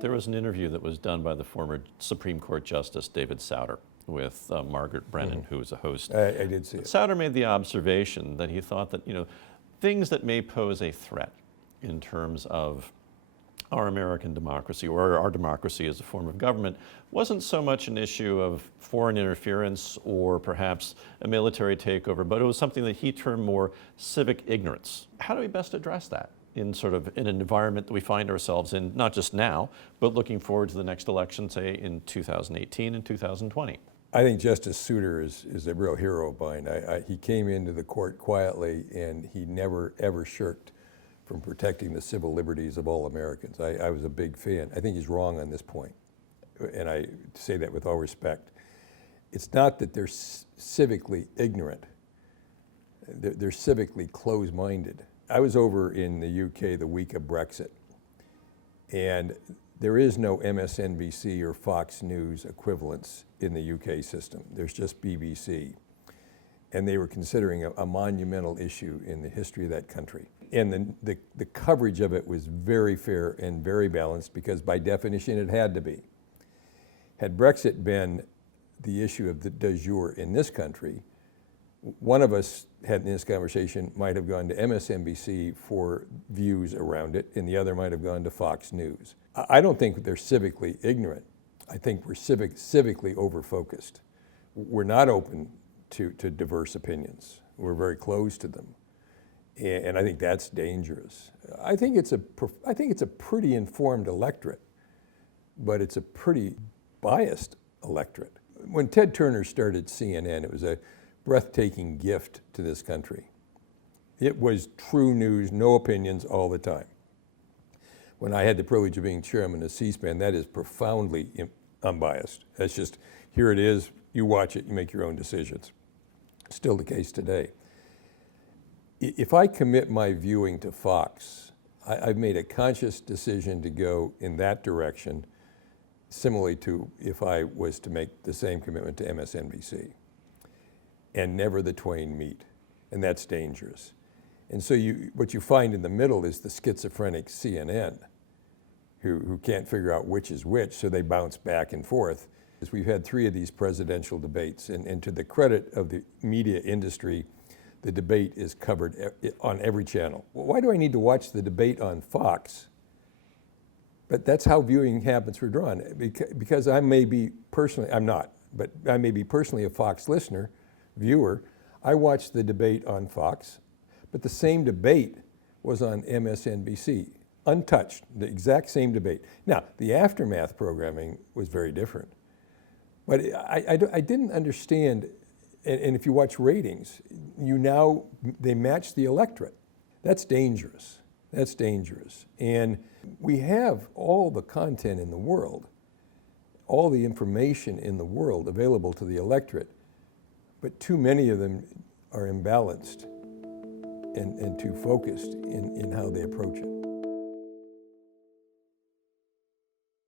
There was an interview that was done by the former Supreme Court Justice David Souter with Margaret Brennan, who was a host. I did see it. Souter made the observation that he thought that, things that may pose a threat in terms of our American democracy or our democracy as a form of government wasn't so much an issue of foreign interference or perhaps a military takeover, but it was something that he termed more civic ignorance. How do we best address that in an environment that we find ourselves in, not just now, but looking forward to the next election, say in 2018 and 2020? I think Justice Souter is a real hero of mine. He came into the court quietly, and he never, ever shirked from protecting the civil liberties of all Americans. I was a big fan. I think he's wrong on this point, and I say that with all respect. It's not that they're civically ignorant. They're civically closed-minded. I was over in the UK the week of Brexit, and there is no MSNBC or Fox News equivalents in the UK system. There's just BBC. And they were considering a monumental issue in the history of that country. And the coverage of it was very fair and very balanced because by definition it had to be. Had Brexit been the issue of the du jour in this country, one of us had in this conversation might have gone to MSNBC for views around it, and the other might have gone to Fox News. I don't think they're civically ignorant. I think we're civically over-focused. We're not open to diverse opinions. We're very close to them. And I think that's dangerous. I think it's a pretty informed electorate, but it's a pretty biased electorate. When Ted Turner started CNN, it was a breathtaking gift to this country. It was true news, no opinions all the time. When I had the privilege of being chairman of C-SPAN, that is profoundly unbiased. That's just, here it is, you watch it, you make your own decisions. Still the case today. If I commit my viewing to Fox, I've made a conscious decision to go in that direction, similarly to if I was to make the same commitment to MSNBC. And never the twain meet, and that's dangerous. And so what you find in the middle is the schizophrenic CNN, who can't figure out which is which, so they bounce back and forth. As we've had 3 of these presidential debates, and to the credit of the media industry, the debate is covered on every channel. Well, why do I need to watch the debate on Fox? But that's how viewing habits were drawn. Because I may be personally, I'm not, but I may be personally a Fox listener, viewer. I watched the debate on Fox, but the same debate was on MSNBC, untouched, the exact same debate. Now, the aftermath programming was very different. But I didn't understand, and if you watch ratings, they match the electorate. That's dangerous. That's dangerous. And we have all the content in the world, all the information in the world available to the electorate, but too many of them are imbalanced and too focused in how they approach it.